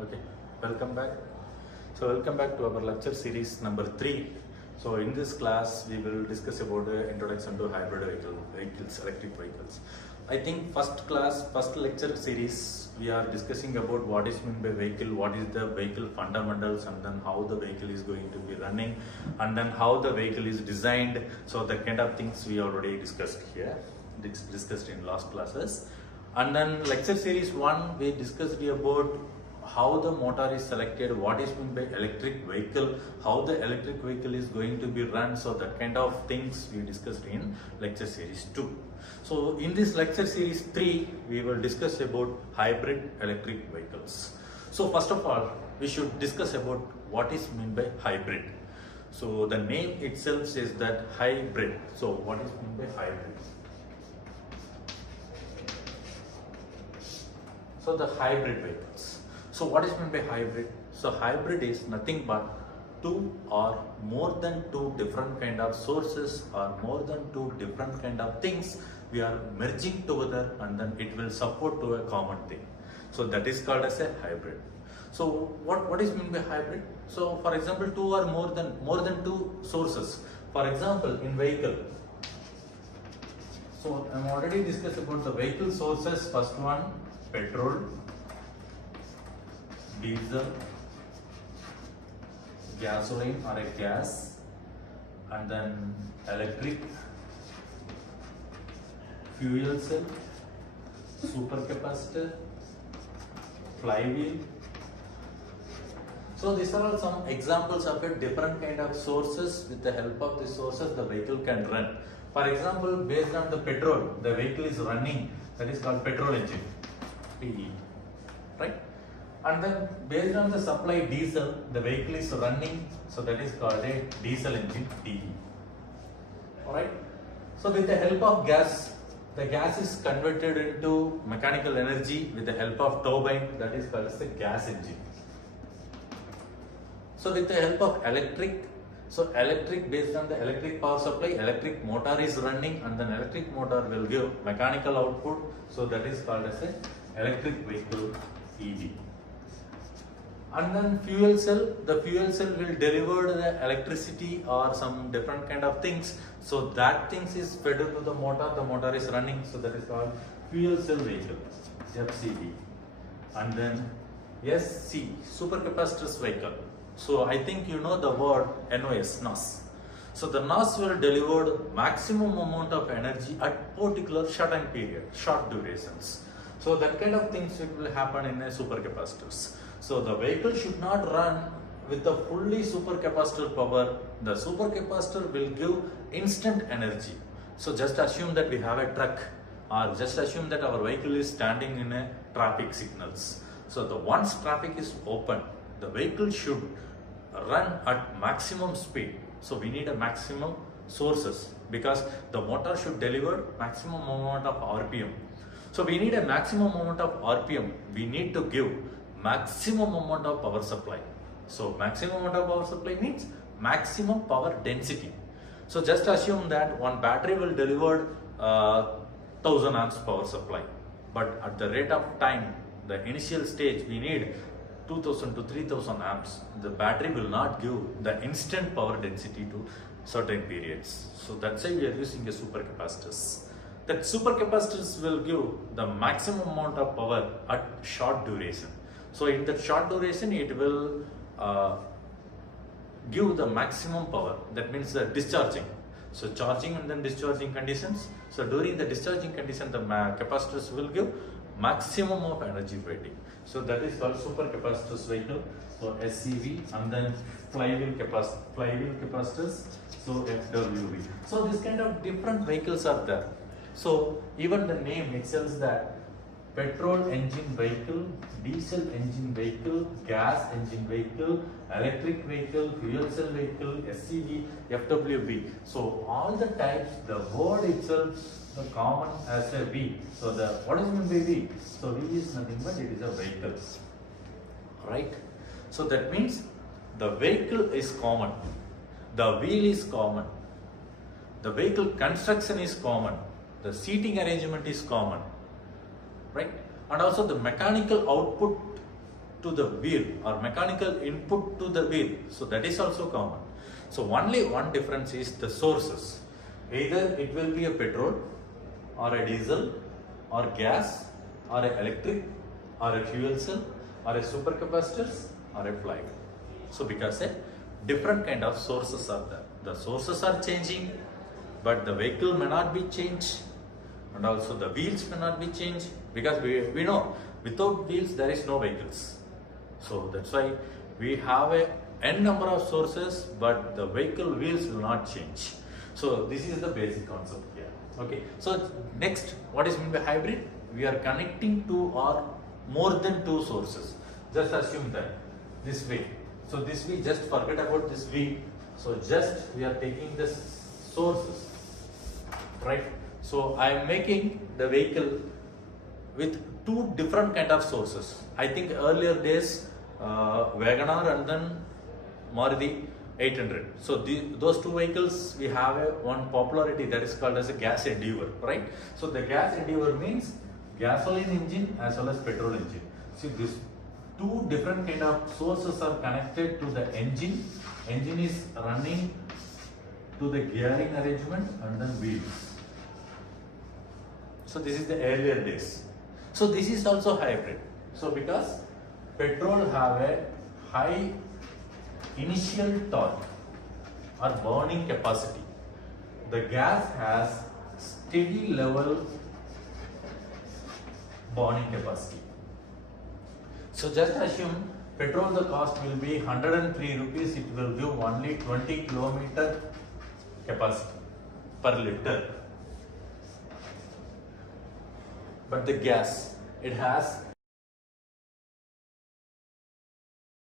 Okay, welcome back. Welcome back to our lecture series number 3. So in this class, we will discuss about the introduction to hybrid vehicles, electric vehicles. I think first lecture series, we are discussing about what is meant by vehicle, what is the vehicle fundamentals, and then how the vehicle is going to be running, and then how the vehicle is designed. So the kind of things we already discussed here, discussed in last classes. And then lecture series 1, we discussed about how the motor is selected, what is meant by electric vehicle, how the electric vehicle is going to be run. So that kind of things we discussed in lecture series 2. So in this lecture series 3, we will discuss about hybrid electric vehicles. So first of all, we should discuss about what is meant by hybrid. So the name itself says that hybrid. So what is meant by hybrid? So the hybrid vehicles. So what is meant by hybrid? So hybrid is nothing but two or more than two different kind of sources or more than two different kind of things we are merging together, and then it will support to a common thing. So that is called as a hybrid. So what is meant by hybrid? So for example, two or more than two sources. For example, in vehicle. So I'm already discussed about the vehicle sources. First one, petrol, diesel, gasoline or a gas, and then electric, fuel cell, supercapacitor, flywheel. So these are all some examples of a different kind of sources. With the help of the sources, the vehicle can run. For example, based on the petrol, the vehicle is running, that is called petrol engine, PE, right? And then based on the supply diesel, the vehicle is running, so that is called a diesel engine, DE. Alright. So with the help of gas, the gas is converted into mechanical energy with the help of turbine, that is called as the gas engine. So with the help of electric, so electric, based on the electric power supply, electric motor is running, and then electric motor will give mechanical output, so that is called as a electric vehicle, EV. And then fuel cell, the fuel cell will deliver the electricity or some different kind of things. So that things is fed into the motor is running. So that is called fuel cell vehicle, FCV. And then SC, supercapacitors vehicle. So I think you know the word NOS. So the NOS will deliver maximum amount of energy at particular short durations. So that kind of things will happen in a supercapacitors. So the vehicle should not run with the fully supercapacitor power. The supercapacitor will give instant energy. So just assume that we have a truck, or just assume that our vehicle is standing in a traffic signals. So the once traffic is open, the vehicle should run at maximum speed. So we need a maximum sources, because the motor should deliver maximum amount of RPM. So we need a maximum amount of RPM. We need to give maximum amount of power supply. So maximum amount of power supply means maximum power density. So just assume that one battery will deliver 1000 amps power supply, but at the rate of time, the initial stage, we need 2000 to 3000 amps. The battery will not give the instant power density to certain periods. So that's why we are using a supercapacitors. That supercapacitors will give the maximum amount of power at short duration. So in that short duration, it will give the maximum power. That means the discharging. So charging and then discharging conditions. So during the discharging condition, the capacitors will give maximum of energy rating. So that is called supercapacitors vehicle. So SCV, and then flywheel capacitors. So FWV. So this kind of different vehicles are there. So even the name it says that petrol engine vehicle, diesel engine vehicle, gas engine vehicle, electric vehicle, fuel cell vehicle, SCV, FWV. So all the types, the word itself is common as a V. So what is meant by V? So V is nothing but it is a vehicle, right? So that means the vehicle is common, the wheel is common, the vehicle construction is common, the seating arrangement is common, right? And also the mechanical output to the wheel or mechanical input to the wheel. So that is also common. So only one difference is the sources. Either it will be a petrol or a diesel or gas or a electric or a fuel cell or a supercapacitors or a flywheel. So because a different kind of sources are there. The sources are changing, but the vehicle may not be changed, and also the wheels may not be changed, because we know without wheels there is no vehicles. So that's why we have a n number of sources, but the vehicle wheels will not change. So this is the basic concept here. Okay. So next, what is meant by hybrid? We are connecting two or more than two sources. Just assume that this way. So this we just forget about this V. So just we are taking the sources, right? So I am making the vehicle with two different kind of sources. I think earlier days WagonR and then Maruti 800. So those two vehicles, we have one popularity that is called as a gas endeavor, right? So the gas endeavor means gasoline engine as well as petrol engine. See, these two different kind of sources are connected to the engine. Engine is running to the gearing arrangement and then wheels. So this is the earlier days. So this is also hybrid. So because petrol have a high initial torque or burning capacity, the gas has steady level burning capacity. So just assume petrol, the cost will be 103 rupees, it will give only 20 kilometer capacity per liter. But the gas, it has